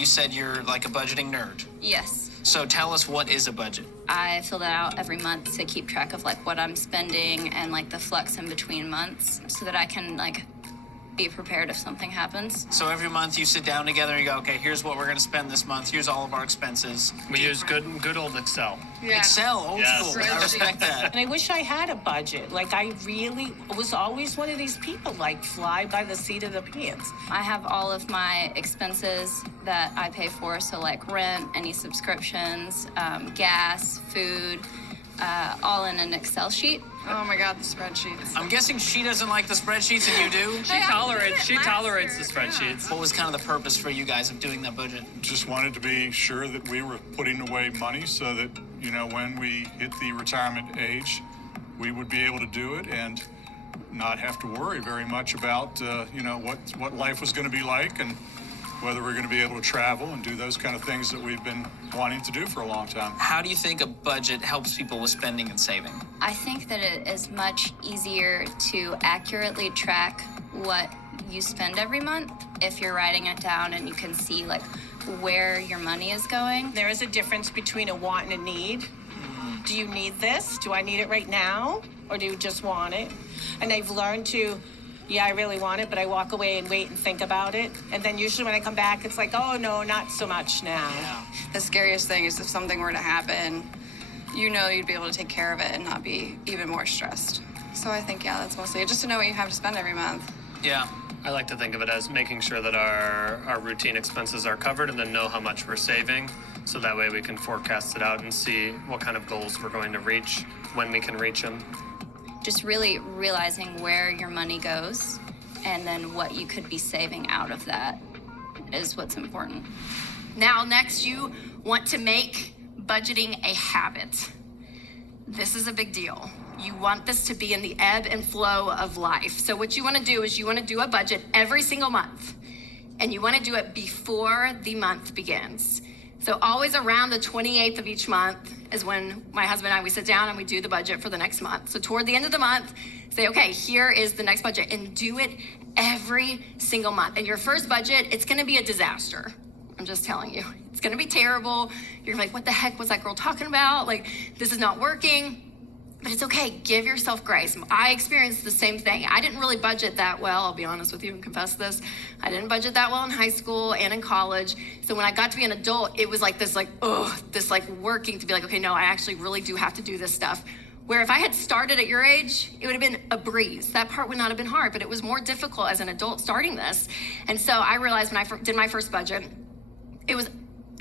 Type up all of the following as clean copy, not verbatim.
You said you're like a budgeting nerd. Yes. So tell us, what is a budget? I fill that out every month to keep track of like what I'm spending and like the flux in between months so that I can like be prepared if something happens. So every month you sit down together and you go, okay, here's what we're going to spend this month. Here's all of our expenses. We use good old Excel. Yeah. Excel, old Yes. school. I respect that. And I wish I had a budget. Like, I really was always one of these people, like, fly by the seat of the pants. I have all of my expenses that I pay for, so like rent, any subscriptions, gas, food, all in an Excel sheet. Oh my God, the spreadsheets. I'm guessing she doesn't like the spreadsheets and you do? She tolerates the spreadsheets. What was kind of the purpose for you guys of doing that budget? Just wanted to be sure that we were putting away money so that, you know, when we hit the retirement age, we would be able to do it and not have to worry very much about, you know, what life was going to be like and whether we're going to be able to travel and do those kind of things that we've been wanting to do for a long time. How do you think a budget helps people with spending and saving? I think that it is much easier to accurately track what you spend every month if you're writing it down and you can see like where your money is going. There is a difference between a want and a need. Do you need this? Do I need it right now? Or do you just want it? And I've learned to, yeah, I really want it, but I walk away and wait and think about it. And then usually when I come back, it's like, oh, no, not so much now. Yeah. The scariest thing is if something were to happen, you know you'd be able to take care of it and not be even more stressed. So I think, yeah, that's mostly it, just to know what you have to spend every month. Yeah. I like to think of it as making sure that our routine expenses are covered and then know how much we're saving. So that way we can forecast it out and see what kind of goals we're going to reach, when we can reach them. Just really realizing where your money goes and then what you could be saving out of that is what's important. Now, next, you want to make budgeting a habit. This is a big deal. You want this to be in the ebb and flow of life. So what you want to do is you want to do a budget every single month, and you want to do it before the month begins. So always around the 28th of each month is when my husband and I, we sit down and we do the budget for the next month. So toward the end of the month, say, okay, here is the next budget, and do it every single month. And your first budget, it's gonna be a disaster. I'm just telling you, it's gonna be terrible. You're like, what the heck was that girl talking about? Like, this is not working. But it's okay, give yourself grace. I experienced the same thing. I didn't really budget that well, I'll be honest with you and confess this. I didn't budget that well in high school and in college. So when I got to be an adult, it was like this working to be like, okay, no, I actually really do have to do this stuff. Where if I had started at your age, it would have been a breeze. That part would not have been hard, but it was more difficult as an adult starting this. And so I realized when I did my first budget, it was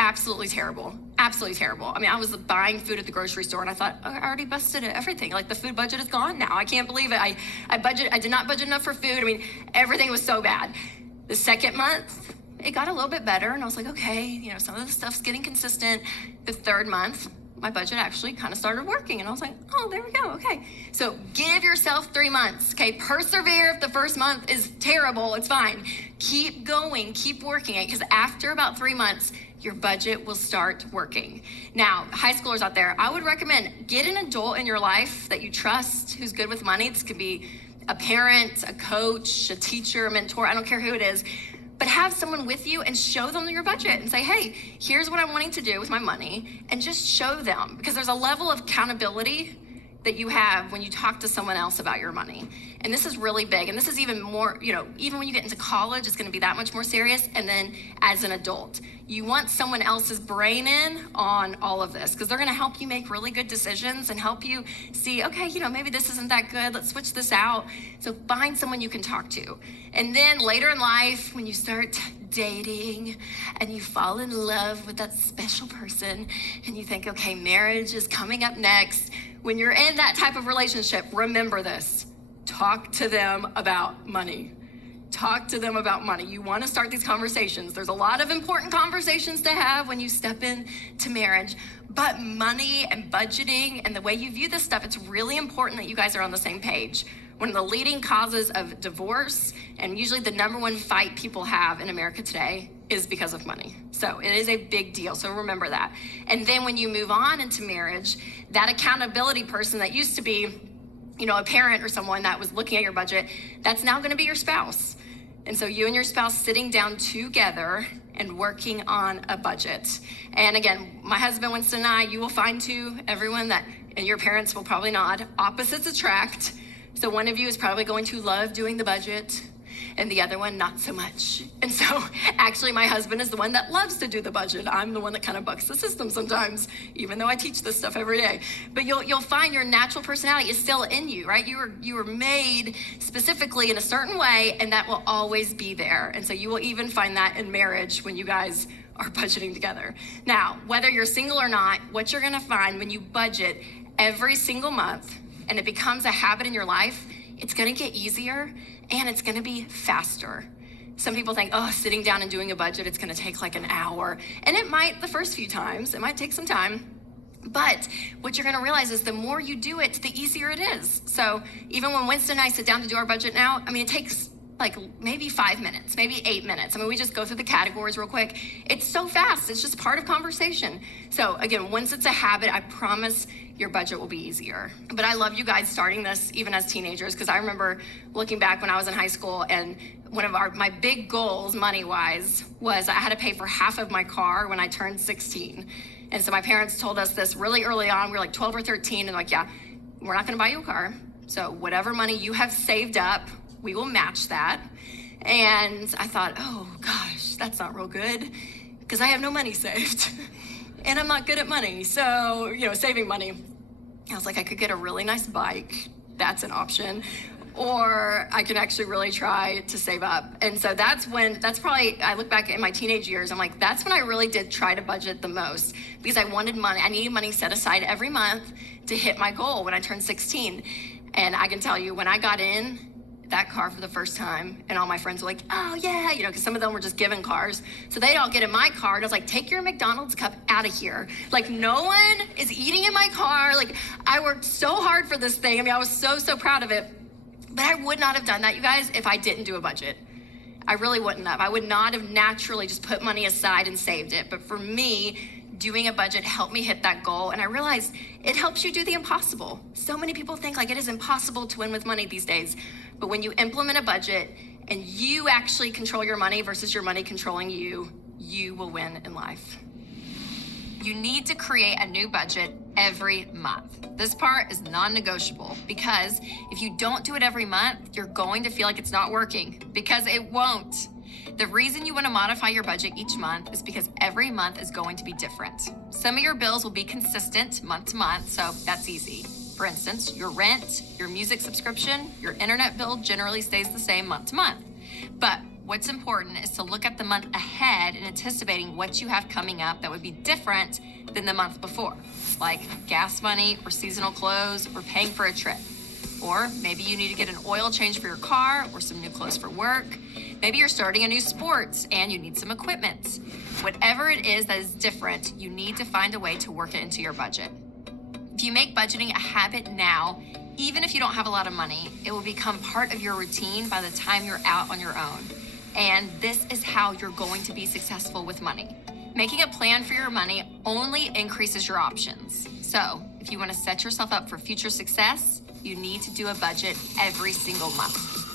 absolutely terrible. Absolutely terrible. I mean, I was buying food at the grocery store and I thought, oh, I already busted everything. Like, the food budget is gone now. I can't believe it. I did not budget enough for food. I mean, everything was so bad. The second month, it got a little bit better and I was like, okay, you know, some of the stuff's getting consistent. The third month, my budget actually kind of started working and I was like, oh, there we go, okay. So give yourself 3 months, okay? Persevere if the first month is terrible, it's fine. Keep going, keep working it, because after about 3 months, your budget will start working. Now, high schoolers out there, I would recommend get an adult in your life that you trust, who's good with money. This could be a parent, a coach, a teacher, a mentor, I don't care who it is. But have someone with you and show them your budget and say, hey, here's what I'm wanting to do with my money, and just show them. Because there's a level of accountability that you have when you talk to someone else about your money. And this is really big. And this is even more, you know, even when you get into college, it's gonna be that much more serious. And then as an adult, you want someone else's brain in on all of this, because they're gonna help you make really good decisions and help you see, okay, you know, maybe this isn't that good, let's switch this out. So find someone you can talk to. And then later in life, when you start dating and you fall in love with that special person and you think, okay, marriage is coming up next. When you're in that type of relationship, remember this. Talk to them about money. Talk to them about money. You want to start these conversations. There's a lot of important conversations to have when you step into marriage, but money and budgeting and the way you view this stuff, it's really important that you guys are on the same page. One of the leading causes of divorce, and usually the number one fight people have in America today, is because of money. So it is a big deal, so remember that. And then when you move on into marriage, that accountability person that used to be, you know, a parent or someone that was looking at your budget, that's now gonna be your spouse. And so you and your spouse sitting down together and working on a budget. And again, my husband Winston and I, you will find too, everyone that, and your parents will probably nod, opposites attract. So one of you is probably going to love doing the budget and the other one not so much. And so actually my husband is the one that loves to do the budget. I'm the one that kind of bucks the system sometimes, even though I teach this stuff every day. But you'll find your natural personality is still in you, right? You were made specifically in a certain way, and that will always be there. And so you will even find that in marriage when you guys are budgeting together. Now, whether you're single or not, what you're gonna find when you budget every single month and it becomes a habit in your life, it's gonna get easier and it's gonna be faster. Some people think, oh, sitting down and doing a budget, it's gonna take like an hour. And it might the first few times, it might take some time. But what you're gonna realize is the more you do it, the easier it is. So even when Winston and I sit down to do our budget now, I mean, it takes like maybe 5 minutes, maybe 8 minutes. I mean, we just go through the categories real quick. It's so fast, it's just part of conversation. So again, once it's a habit, I promise your budget will be easier. But I love you guys starting this even as teenagers, because I remember looking back when I was in high school, and one of my big goals money-wise was I had to pay for half of my car when I turned 16. And so my parents told us this really early on. We were like 12 or 13, and like, yeah, we're not gonna buy you a car. So whatever money you have saved up, we will match that. And I thought, oh gosh, that's not real good, because I have no money saved. And I'm not good at money, so, saving money. I was like, I could get a really nice bike. That's an option. Or I can actually really try to save up. And so that's probably, I look back in my teenage years, I'm like, that's when I really did try to budget the most, because I wanted money. I needed money set aside every month to hit my goal when I turned 16. And I can tell you, when I got in that car for the first time, and all my friends were like, oh yeah, because some of them were just given cars. So they'd all get in my car, and I was like, take your McDonald's cup out of here. Like, no one is eating in my car. Like, I worked so hard for this thing. I mean, I was so proud of it. But I would not have done that, you guys, if I didn't do a budget. I really wouldn't have. I would not have naturally just put money aside and saved it. But for me, doing a budget helped me hit that goal, and I realized it helps you do the impossible. So many people think like it is impossible to win with money these days. But when you implement a budget and you actually control your money versus your money controlling you, you will win in life. You need to create a new budget every month. This part is non-negotiable, because if you don't do it every month, you're going to feel like it's not working, because it won't. The reason you want to modify your budget each month is because every month is going to be different. Some of your bills will be consistent month to month, so that's easy. For instance, your rent, your music subscription, your internet bill generally stays the same month to month. But what's important is to look at the month ahead and anticipating what you have coming up that would be different than the month before, like gas money or seasonal clothes or paying for a trip. Or maybe you need to get an oil change for your car or some new clothes for work. Maybe you're starting a new sport and you need some equipment. Whatever it is that is different, you need to find a way to work it into your budget. If you make budgeting a habit now, even if you don't have a lot of money, it will become part of your routine by the time you're out on your own. And this is how you're going to be successful with money. Making a plan for your money only increases your options. So if you want to set yourself up for future success, you need to do a budget every single month.